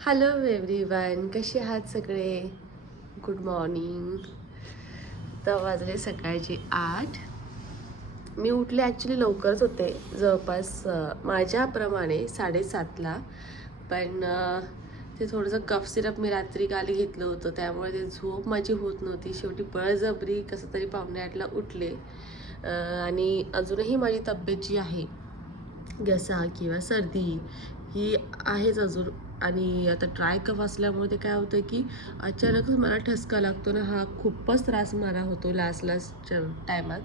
Hello everyone, कसे आहात सगळे? Good morning. तर वाजले सकाळचे 8. मी उठले ॲक्च्युली लवकरच होते, जवळपास माझ्याप्रमाणे 7:30ला. पण ते थोडंसं कफ सिरप मी रात्री काली घेतलं होतं, त्यामुळे ते झोप माझी होत नव्हती. शेवटी बळजबरी कसं तरी 7:45ला उठले. आणि अजूनही माझी तब्येत जी आहे, घसा किंवा सर्दी ही आहेच अजून. आणि आता ड्राय कफ असल्यामुळे ते काय होतं की अचानकच मला ठसका लागतो ना, हा खूपच त्रास मला होतो लास्टच्या टायमात.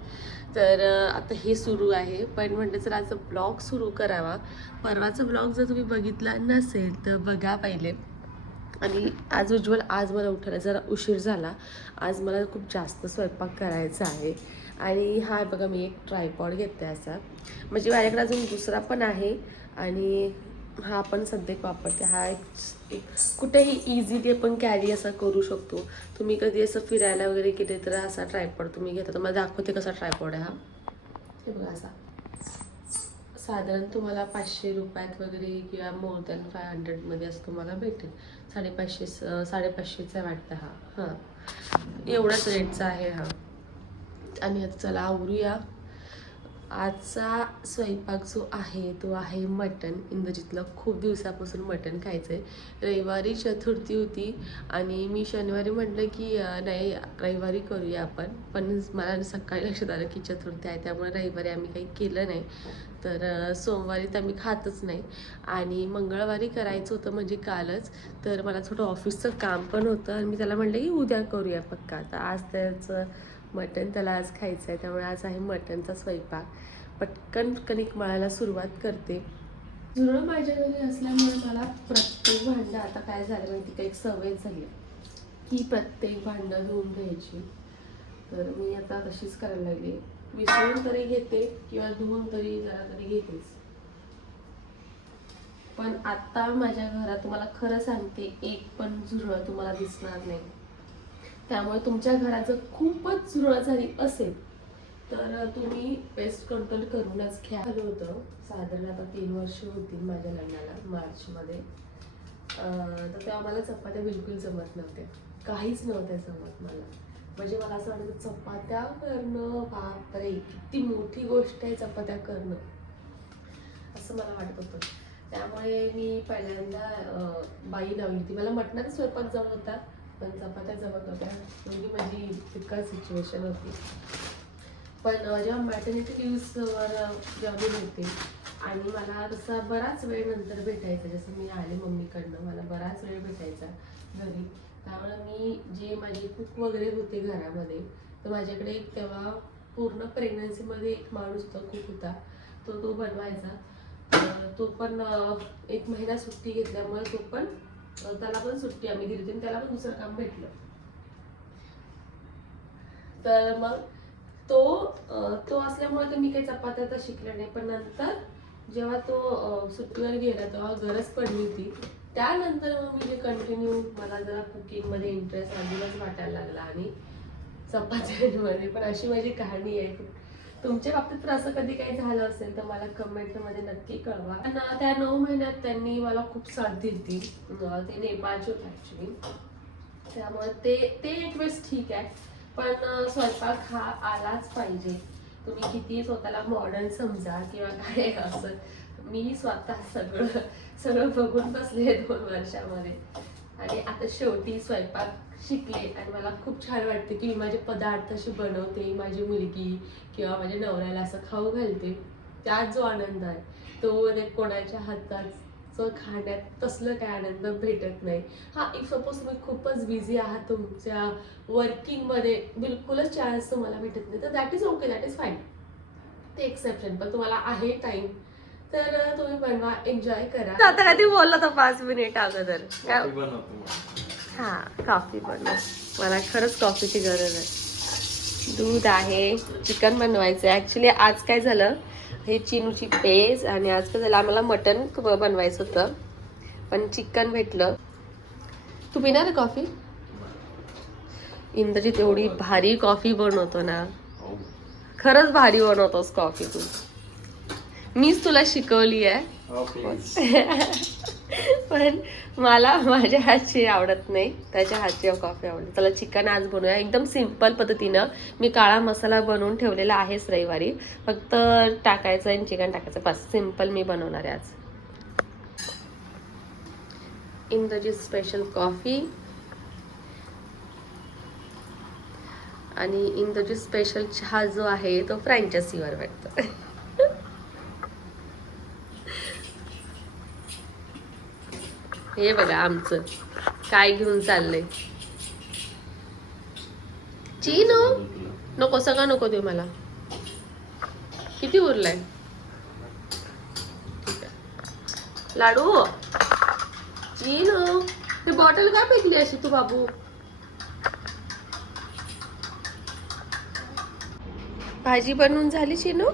तर आता हे सुरू आहे. पण म्हटलं चला आजचा ब्लॉग सुरू करावा. परवाचा ब्लॉग जर तुम्ही बघितला नसेल तर बघा पहिले. आणि आज मला उठायला जरा उशीर झाला. आज मला खूप जास्त स्वयंपाक करायचा आहे. आणि हा बघा, मी एक ट्रायपॉड घेते असा, म्हणजे माझ्याकडे अजून दुसरा पण आहे. आणि हा आपण सध्या वापरते. हा एक कुठेही इझिली आपण कॅरी असा करू शकतो. तुम्ही कधी असं फिरायला वगैरे गेले तर असा ट्रायपॉड तुम्ही घेता. तुम्हाला दाखवते कसा ट्रायपॉड आहे हा. हे बघा, असा साधारण तुम्हाला 500 रुपयात वगैरे किंवा मोर दॅन 500मध्ये असं तुम्हाला भेटेल. 550चा वाटतं हा. हां, एवढाच रेटचा आहे हा. आणि आता चला आवरूया. आजचा स्वयंपाक जो आहे तो आहे मटण. इंद्रजितला खूप दिवसापासून मटण खायचं आहे. रविवारी चतुर्थी होती आणि मी शनिवारी म्हटलं की नाही, रविवारी करूया आपण. पण मला सकाळी लक्षात आलं की चतुर्थी आहे, त्यामुळे रविवारी आम्ही काही केलं नाही. तर सोमवारी तर आम्ही खातच नाही. आणि मंगळवारी करायचं होतं, म्हणजे कालच. तर मला थोडं ऑफिसचं काम पण होतं आणि मी त्याला म्हटलं की उद्या करूया पक्का. तर आज त्याचं मटण त्याला आज खायचं आहे, त्यामुळे आज आहे मटणचा स्वयंपाक. पटकन कणिक मळायला सुरुवात करते. जुळं माझ्या घरी असल्यामुळे मला प्रत्येक भांडं, आता काय झालं माहिती का, एक सवय झाली की प्रत्येक भांडं धुवून घ्यायची. तर मी आता तशीच करायला लागली. विसरून तरी घेते किंवा धुवून तरी जरा तरी घेतेच. पण आता माझ्या घरात तुम्हाला खरं सांगते, एक पण झुरळ तुम्हाला दिसणार नाही. त्यामुळे तुमच्या घरात जर खूपच झुरळ झाली असेल तर तुम्ही पेस्ट कंट्रोल करूनच घ्या. झालं होतं साधारण आता 3 वर्ष होतील माझ्या लग्नाला, मार्चमध्ये. तर तेव्हा मला चपात्या बिलकुल जमत नव्हत्या, काहीच नव्हत्या जमत मला. म्हणजे मला असं वाटतं चपात्या करणं, बापरे किती मोठी गोष्ट आहे चपात्या करणं, असं मला वाटत होतं. त्यामुळे मी पहिल्यांदा बाई लावली होती. मला मटणाचा स्वयंपाक जमत होता, पण चपात्या जमत नव्हत्या. म्हणजे माझी फिक्कट सिच्युएशन होती. पण जेव्हा मॅटर्निटी लिव्हवर जेव्हा मी होते आणि मला तसा बराच वेळ नंतर भेटायचा, जसं मी आले मम्मीकडनं, मला बराच वेळ भेटायचा घरी. त्यामुळे मी जे माझे कुक वगैरे होते घरामध्ये, तर माझ्याकडे एक तेव्हा पूर्ण प्रेग्नन्सीमध्ये एक माणूस तो कुक होता, तो बनवायचा. तो पण 1 महिना सुट्टी घेतल्यामुळे तो पण, त्याला पण सुट्टी आम्ही दिली होती, त्याला पण दुसरं काम भेटलं. तर मग तो असल्यामुळे तर मी काही चपात्या तर शिकले नाही. पण नंतर जेव्हा तो सुट्टीवर गेला तेव्हा गरज पडली होती. त्यानंतर मग मी जे कंटिन्यू, मला जरा कुकिंगमध्ये इंटरेस्ट अजूनच वाटायला लागला आणि चपात्यांमध्ये पण. अशी माझी कहाणी आहे. तुमच्या बाबतीत तर असं कधी काही झालं असेल तर मला कमेंटमध्ये नक्की कळवा. पण त्या 9 महिन्यात त्यांनी मला खूप साथ दिली. ते नेपाळचे होते ॲक्च्युली, त्यामुळे ते एक वेळेस ठीक आहे. पण स्वयंपाक हा आलाच पाहिजे. तुम्ही किती स्वतःला मॉडर्न समजा किंवा काय असं, मी स्वतः सगळं बघून बसले 2 वर्षामध्ये. आणि आता शेवटी स्वयंपाक शिकले आणि मला खूप छान वाटते की मी माझे पदार्थ असे बनवते, माझी मुलगी किंवा माझ्या नवऱ्याला असं खाऊ घालते. त्यात जो आनंद आहे तो कोणाच्या हाताचं खाण्यात तसलं काय आनंद भेटत नाही. हा, इफ सपोज तुम्ही खूपच बिझी आहात, तुमच्या वर्किंगमध्ये बिलकुलच चान्स तुम्हाला भेटत नाही, तर that is okay, that is fine, ते एक्सेप्शन. पण तुम्हाला आहे टाइम तर तुम्ही बनवा, एन्जॉय करा. आता कधी बोलला तर 5 मिनिट अगोदर काय? हा, कॉफी बनव. मला खरंच कॉफीची गरज आहे. दूध आहे, चिकन बनवायचं आहे. ॲक्च्युली आज काय झालं, हे चिनूची पेज आणि आज काय झालं, आम्हाला मटन बनवायचं होतं पण चिकन भेटलं. तू पिणार कॉफी? इंद्रजित एवढी भारी कॉफी बनवतो ना, खरंच भारी बनवतोस कॉफी तू. मीच तुला शिकवली आहे. पण मला माझ्या हातची आवडत नाही, त्याच्या हातची कॉफी आवडते. त्याला चिकन आज बनवूया एकदम सिंपल पद्धतीनं. मी काळा मसाला बनवून ठेवलेला आहेच रविवारी, फक्त टाकायचं आणि चिकन टाकायचं, बस सिंपल मी बनवणार आहे आज. इंद्रजीत स्पेशल कॉफी आणि इंद्रजीत स्पेशल चहा जो आहे तो फ्रँचायसीवर भेटतो. हे बघा आमचं काय घेऊन चाललंय. चीनू नको, सगळं नको देऊ मला. किती उरलाय? ठीक आहे. लाडू चीनू ते बॉटल काय फेकली अशी तू बाबू? भाजी बनवून झाली चिनू?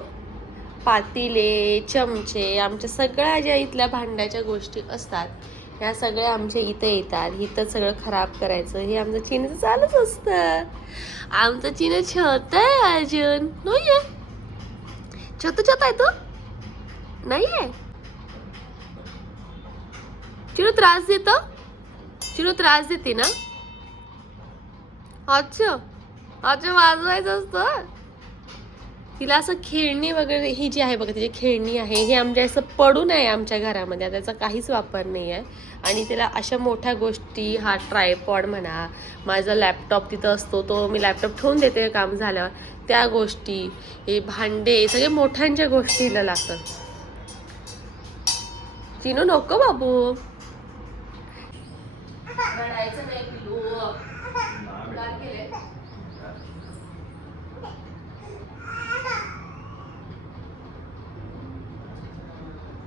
पातीले, चमचे, आमच्या सगळ्या ज्या इथल्या भांड्याच्या गोष्टी असतात ह्या सगळ्या आमच्या इथं येतात. इथं सगळं खराब करायचं हे आमचं चिनचं चालूच असतं. आमचं चिन छोट आहे अजून, नाही आहे छोट आहे तो, नाही आहे. चिनू त्रास देतो, चिनू त्रास देते ना. अच्छा अच्छा वाजवायचं असतं तिला. असं खेळणी वगैरे ही जी आहे बघा, तिची खेळणी आहे हे आमच्या असं पडून आहे आमच्या घरामध्ये, त्याचा काहीच वापर नाही आहे. आणि तिला अशा मोठ्या गोष्टी, हा ट्रायपॉड म्हणा, माझा लॅपटॉप तिथं असतो तो मी लॅपटॉप ठेवून देते काम झाल्यावर, त्या गोष्टी, हे भांडे, सगळे मोठ्यांच्या गोष्टी हिला लागतात. चिनू नको बाबू, रडायचं नाही पिलू. काय केलंय?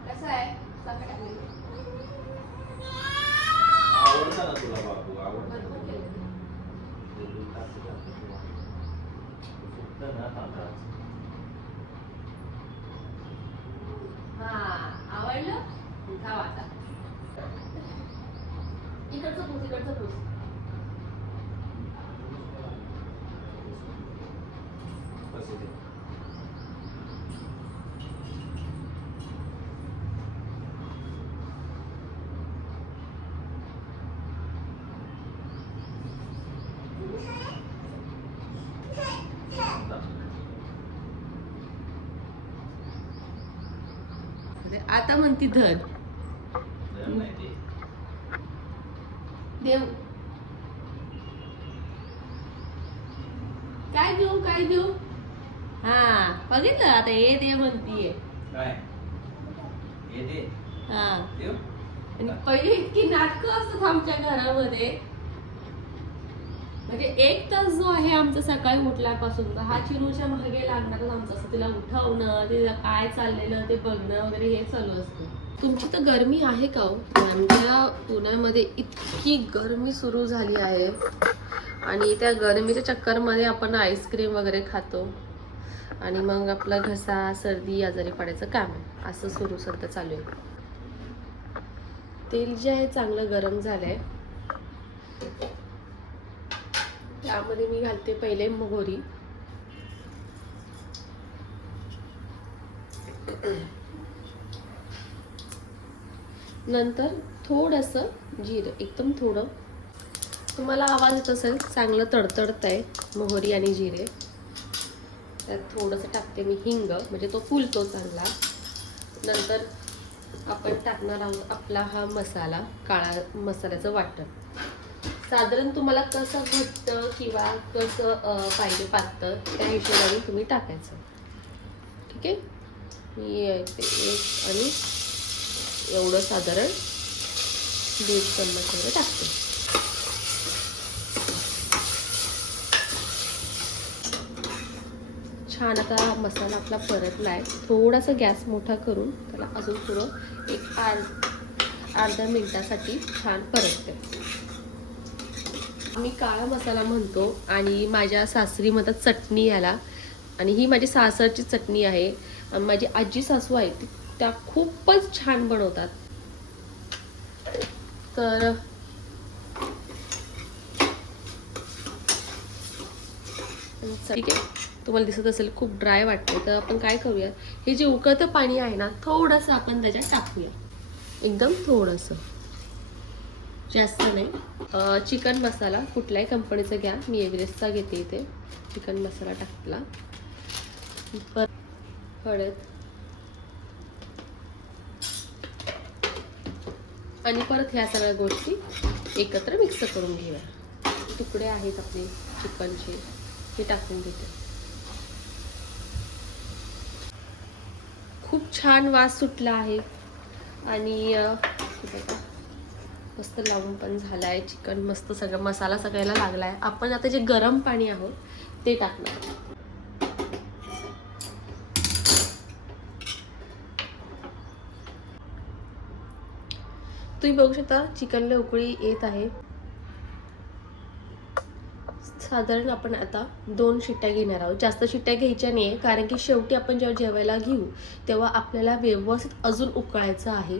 कसं आहे? आवडतं ना तुला बाबू? आवडतं ना तांदळाचं? हा आवडलं? खावा आता. इकडचं पूस, इकडचं पूस. कसं ते? आता म्हणती धर देव. काय देऊ, काय देऊ? हा बघितलं आता हे दे म्हणतीये. काय हे दे? हा देऊ? आणि पहिले इतकी नाटकं असतात आमच्या घरामध्ये, म्हणजे एक तास जो आहे आमचा सकाळी उठल्यापासून हा चिनूच्या मागे लागणारच आमचं असं. तिला उठवणं, तिला काय चाललेलं ते बघणं वगैरे हे चालू असतं. तुमची तर गरमी आहे का हो? आमच्या पुण्यामध्ये इतकी गरमी सुरू झाली आहे आणि त्या गरमीच्या चक्करमध्ये आपण आईस्क्रीम वगैरे खातो आणि मग आपला घसा, सर्दी, आजारी पडायचं काम आहे. असं सुरू सध्या चालू आहे. तेल जे आहे चांगलं गरम झालंय, त्यामध्ये मी घालते पहिले मोहरी, नंतर थोडंसं जिरं, एकदम थोडं. तुम्हाला आवाज येत असेल चांगलं तडतडत आहे मोहरी आणि जिरे. त्यात थोडंसं टाकते मी हिंग, म्हणजे तो फुलतो चांगला. नंतर आपण टाकणार आहोत आपला हा मसाला, काळा मसाल्याचं वाटण. साधारण तुम्हाला कसं घट्ट किंवा कसं पाहिजे पातळ त्या हिशोबाने तुम्ही टाकायचं. ठीक आहे. मी ते एक आणि एवढं साधारण 1.5 चम्मच वगैरे टाकते. छान आता मसाला आपला परतलाय. थोडासा गॅस मोठा करून त्याला अजून थोडं एक अर्ध्या मिनिटासाठी छान परतते. मी काळा मसाला म्हणतो आणि माझ्या सासरी म्हणतात चटणी याला, आणि ही माझी सासरची चटणी आहे. माझी आजी सासू आहे त्या खूपच छान बनवतात. तर ठीक आहे, तुम्हाला दिसत असेल खूप ड्राय वाटते, तर आपण काय करूया, हे जे उकळतं पाणी आहे ना थोडंसं आपण त्याच्यात टाकूया, एकदम थोडंसं. जास्त नाही. चिकन मसाला कुठल्याही कंपनीचा घ्या, मी एव्हरेस्टचा घेते इथे. चिकन मसाला टाकला, परत हळद आणि परत ह्या सगळ्या गोष्टी एकत्र मिक्स करून घेऊया. तुकडे आहेत आपले चिकनचे, हे टाकून घेते. खूप छान वास सुटला आहे आणि मस्त लावून पण झाला आहे. चिकन मस्त सगळं मसाला सगळ्याला लागला आहे. आपण आता जे गरम पाणी आहोत ते टाकणार. तुम्ही बघू शकता चिकनला उकळी येत आहे. साधारण आपण आता 2 शिट्ट्या घेणार आहोत. जास्त शिट्ट्या घ्यायच्या नाही आहे, कारण की शेवटी आपण जेव्हा जेवायला घेऊ तेव्हा आपल्याला व्यवस्थित अजून उकळायचं आहे.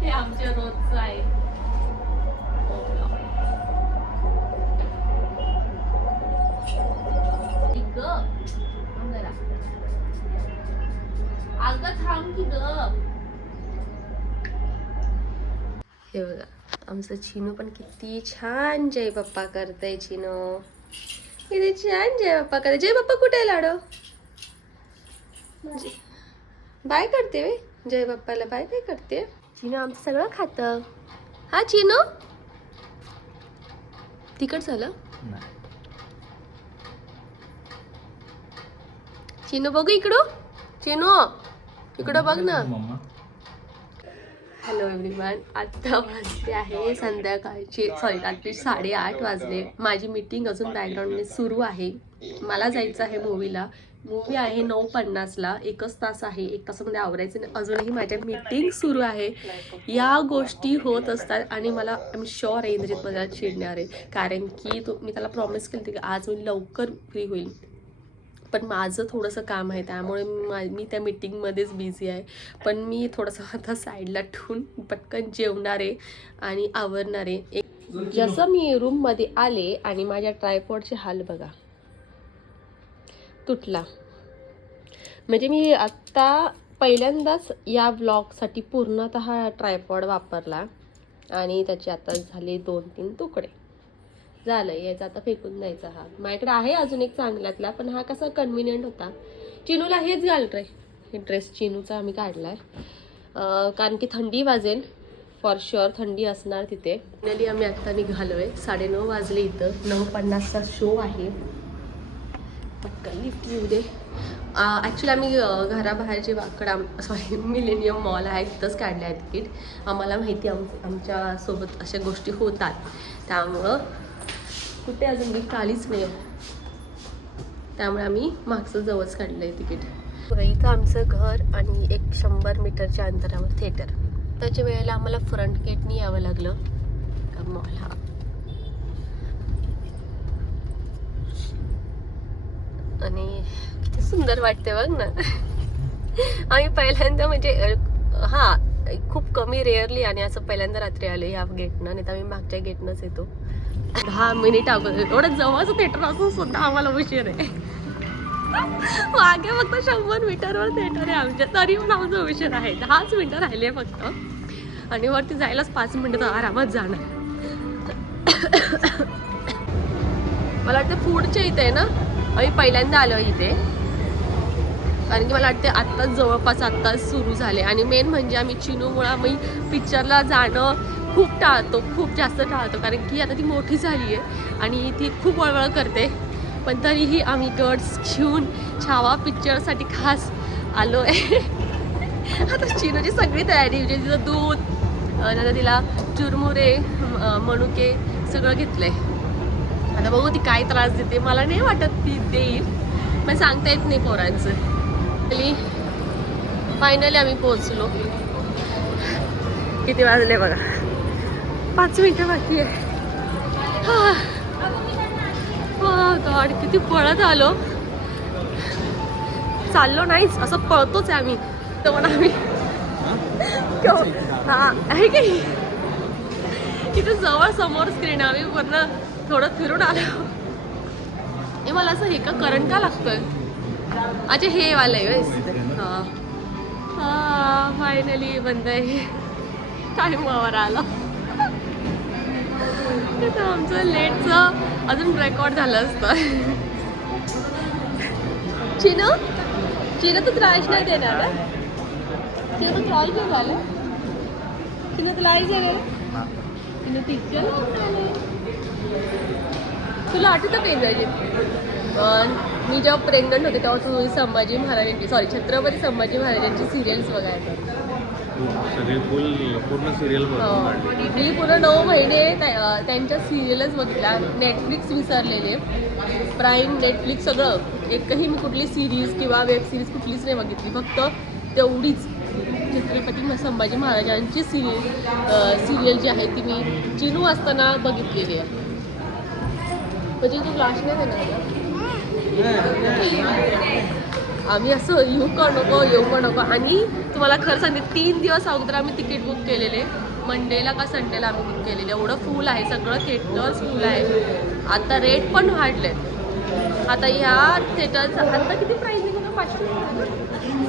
हे आमच्या रोजचं आहे. अगं थांब की ग. हे बघा आमचं चिनू पण किती छान जय बाप्पा करतय. चिनू किती छान जय बाप्पा करते. जय बाप्पा कुठे आहे लाडो? बाय करते वे जय बाप्पाला, बाय बाय करते. चिनू आमचं सगळं खातं. हा चिनू तिकट झालं. चिनू बघू इकडं. चिनू इकडं बघ ना. हॅलो एव्हरीवन, आत्ता वाजते आहे संध्याकाळचे, सॉरी रात्री 8:30 वाजले. माझी मीटिंग अजून बॅकग्राऊंडने सुरू आहे. मला जायचं आहे मूवीला. मूवी आहे 9:50ला. 1 तास आहे. 1 तासामध्ये आवरायचं आणि अजूनही माझ्या मीटिंग सुरू आहे. या गोष्टी होत असतात आणि मला मी शुअर आहे इंद्रजित मला चिडणार आहे, कारण की मी त्याला प्रॉमिस केली की आज मी लवकर फ्री होईल, पण माझं थोडंसं काम आहे त्यामुळे मी त्या मीटिंगमध्येच बिझी आहे. पण मी थोडंसं आता साईडला ठेवून पटकन जेवणार आहे आणि आवरणार आहे. जसं मी रूममध्ये आले आणि माझ्या ट्रायपॉडचे हाल बघा, तुटला. म्हणजे मी आत्ता पहिल्यांदाच या ब्लॉगसाठी पूर्णतः ट्रायपॉड वापरला आणि त्याचे आता झाले 2-3 तुकडे. झालं याचा आता फेकून द्यायचा. हा माझ्याकडे आहे अजून एक चांगल्यातला, पण हा कसा कन्व्हिनियंट होता. चिनूला हेच घाल रे. हे ड्रेस चिनूचा आम्ही काढलाय कारण की थंडी वाजेल, फॉर शुअर थंडी असणार तिथे. फायनली आम्ही आत्ता निघालोय. 9:30 वाजले. इथं 9:50चा शो आहे. पटकन लिफ्ट येऊ दे. ॲक्च्युली आम्ही घराबाहेर जे सॉरी मिलेनियम मॉल आहे तिथंच काढलं आहे तिकीट. आम्हाला माहिती आमच्यासोबत अशा गोष्टी होतात, त्यामुळं कुठे अजून गिफ्ट आलीच नाही, त्यामुळे आम्ही मागचं जवळच काढलं आहे तिकीट. इथं आमचं घर आणि एक 100 मीटरच्या अंतरावर थिएटर. त्याच्या वेळेला आम्हाला फ्रंट गेटनी यावं लागलं का मॉल. हा आणि किती सुंदर वाटते बघ ना. आम्ही पहिल्यांदा म्हणजे खूप कमी रेअरली आणि असं पहिल्यांदा रात्री आले ह्या गेटनं, नाही तर आम्ही मागच्या गेटनंच येतो. 10 मिनिट अगोदर. एवढं जवळच थिएटर असून सुद्धा आम्हाला उशीर आहे. मागे फक्त 100 मीटरवर थिएटर आहे आमच्या, तरी पण आमचा उशीर आहे. 10 मिनिटं राहिले फक्त आणि वरती जायलाच 5 मिनिटं तर आरामात जाणार. मला वाटतं फूडच्या इथे आहे ना, आम्ही पहिल्यांदा आलो इथे, कारण की मला वाटते आत्ताच जवळपास आत्ताच सुरू झाले. आणि मेन म्हणजे आम्ही चिनूमुळे आम्ही पिक्चरला जाणं खूप जास्त टाळतो, कारण की आता ती मोठी झाली आहे आणि ती खूप वळवळ करते. पण तरीही आम्ही गट्स घेऊन छावा पिक्चरसाठी खास आलो आहे. आता चिनूची सगळी तयारी, म्हणजे तिचं दूध, नंतर तिला चुरमुरे, मणुके सगळं घेतलंय. आता बघू ती काय त्रास देते. मला नाही वाटत ती देईल, पण सांगता येत नाही पोरांचं. फायनली आम्ही पोहोचलो. किती वाजले बघा, 5 मिनिटं बाकी आहे. गॉड किती पळत आलो. चाललो नाहीच, असं पळतोच आहे आम्ही. तर म्हणा आम्ही हा आहे की इथे जवळ समोर स्क्रीन आम्ही पूर्ण थोडं फिरून आलो. हे मला असं हे का करंट का लागतोय. अच्छा हे वाला आहे. हा हा फायनली बंद आहे. टाईमावर आला. तर आमचं लेटचं अजून रेकॉर्ड झालं असतं. चिनू चिनू तू त्रास नाही देणार ना. चिनू तू त्रास नाही झालं. चिनू तुला आई झालं. चिनू टीचर तुला आठवतं पेंजायचे मी जेव्हा प्रेग्नंट होते तेव्हा तू संभाजी महाराजांची छत्रपती संभाजी महाराजांची सिरियल्स बघायचं. पूर्ण सिरियल मी पूर्ण 9 महिने त्यांच्या सिरियलच बघितल्या. नेटफ्लिक्स विसरलेले, प्राईम नेटफ्लिक्स सगळं एकही मी कुठली सिरीज किंवा वेब सिरीज कुठलीच नाही बघितली. फक्त तेवढीच छत्रपती संभाजी महाराजांची सिरियल जी आहे ती मी चिनू असताना बघितलेली आहे. म्हणजे तू क्लास नाही देणार. आम्ही असं येऊ का नको. आणि तुम्हाला खरं सांगते 3 दिवस अगोदर आम्ही तिकीट बुक केलेले. मंडेला का संडेला आम्ही बुक केलेले. एवढं फुल आहे सगळं थिएटर्स फुल आहे. आता रेट पण वाढले. आता ह्या थिएटरचं आता किती प्राईसिंग होतं. 500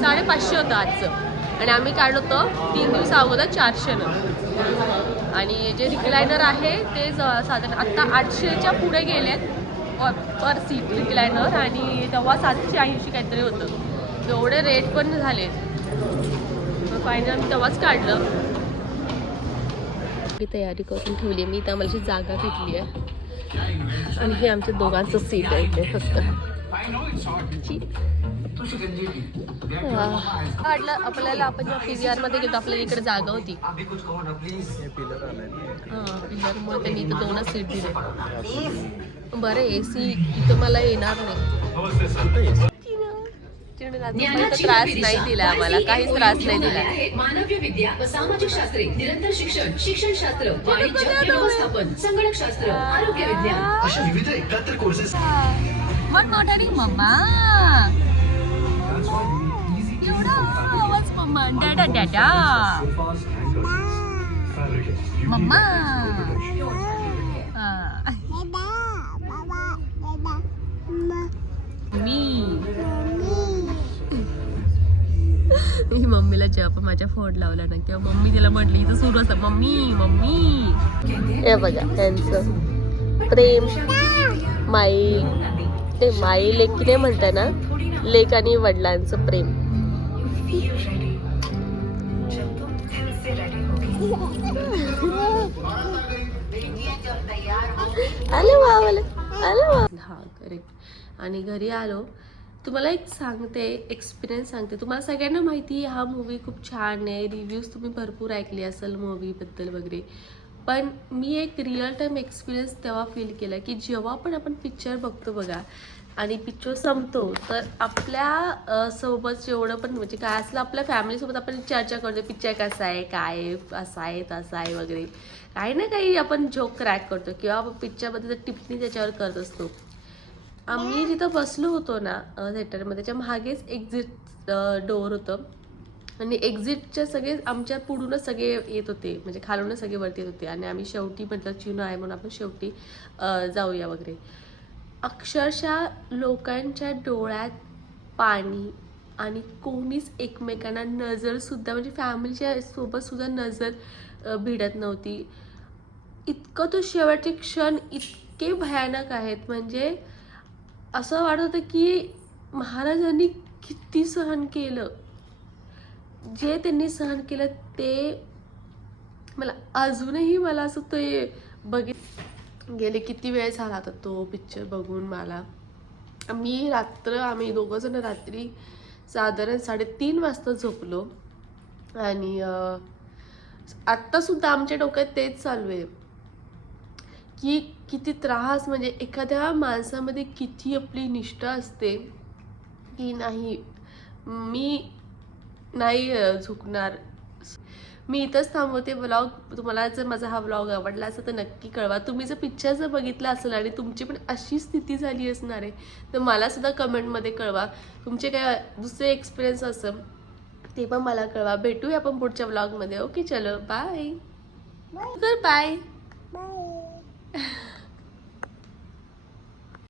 550 होतं आजचं. आणि आम्ही काढलो होतं 3 दिवस अगोदर 400. आणि जे रिक्लायनर आहे ते साधारण आत्ता 800च्या पुढे गेलेत पर सीट रिक्लायनर. आणि तेव्हा 780 काहीतरी होतं. एवढे रेट पण झाले. फायनल आम्ही तेव्हाच काढलं. ही तयारी करून ठेवली मी. तर आम्हाला जागा भेटली आहे. आणि हे आमच्या दोघांचं सीट आहे इथे फक्त. आपल्याला आपण जेव्हा PVR मध्ये गेलो आपल्याला इकडे जागा होती. पिलरमुळे त्यांनी इथं 2च सीट दिले. बरं AC इथं मला येणार नाही. त्रास नाही दिला आम्हाला. काहीच त्रास नाही दिला. मानवीय विद्या व सामाजिक शास्त्रे, निरंतर शिक्षण, शिक्षणशास्त्र, वाणिज्य व्यवस्थापन, संगणकशास्त्र, आरोग्य विद्या अशा विविध 71 कोर्सेस. मम्मा एवढा आवाज मम्मा डॅडा डॅडा मम्मा मी मम्मीला जेव्हा पण माझ्या फोन लावला ना किंवा मम्मी तिला म्हटली इथं सुरू असतं मम्मी. हे बघा त्यांचं प्रेम माई ते माई लेकीने म्हणताय ना. लेक आणि वडिलांचं प्रेम. हा करेक्ट. आणि घरी आलो तुम्हाला एक सांगते एक्सपिरियन्स सांगते. तुम्हाला सगळ्यांना माहिती आहे हा मूवी खूप छान आहे. रिव्ह्यूज तुम्ही भरपूर ऐकले असेल मूवीबद्दल वगैरे. पण मी एक रिअल टाईम एक्सपिरियन्स तेव्हा फील केला की जेव्हा पण आपण पिक्चर बघतो बघा आणि पिक्चर संपतो तर आपल्या सोबत जेवढं पण म्हणजे काय असलं आपल्या फॅमिलीसोबत आपण चर्चा करतो. पिक्चर कसा आहे काय असा आहे तसा आहे वगैरे काही ना काही आपण जोक क्रॅक करतो किंवा पिक्चरमध्ये टिप्पणी त्याच्यावर करत असतो. आम्ही जिथं बसलो होतो ना थिएटरमध्ये त्याच्या मागेच एक्झिट डोअर होतं. आणि एक्झिटच्या सगळे आमच्या पुढूनच सगळे येत होते म्हणजे खालूनच सगळे वरती येत होते. आणि आम्ही शेवटी म्हटलं चिनू आहे म्हणून आपण शेवटी जाऊया वगैरे. अक्षरशः लोकांच्या डोळ्यात पाणी आणि कोणीच एकमेकांना नजरसुद्धा म्हणजे फॅमिलीच्या सोबतसुद्धा नजर भिडत नव्हती. इतकं तो शेवटचे क्षण इतके भयानक आहेत. म्हणजे असं वाटत होतं की महाराजांनी किती सहन केलं. जे त्यांनी सहन केलं ते मला अजूनही मला असं ते गेले किती वेळ झाला आता तो पिक्चर बघून. मला आम्ही दोघंजण रात्री साधारण 3:30 वाजता झोपलो. आणि आत्तासुद्धा आमच्या डोक्यात तेच चालू आहे की किती त्रास म्हणजे एखाद्या माणसामध्ये किती आपली निष्ठा असते की नाही मी नाही झुकणार. मी इथंच थांबवते व्लॉग. तुम्हाला जर माझा हा व्लॉग आवडला असेल तर नक्की कळवा. तुम्ही जर पिक्चर जर बघितला असेल आणि तुमची पण अशी स्थिती झाली असणार आहे तर मला सुद्धा कमेंटमध्ये कळवा. तुमचे काय दुसरे एक्सपिरियन्स असेल ते पण मला कळवा. भेटूया आपण पुढच्या व्लॉगमध्ये. ओके चलो बाय. बाय.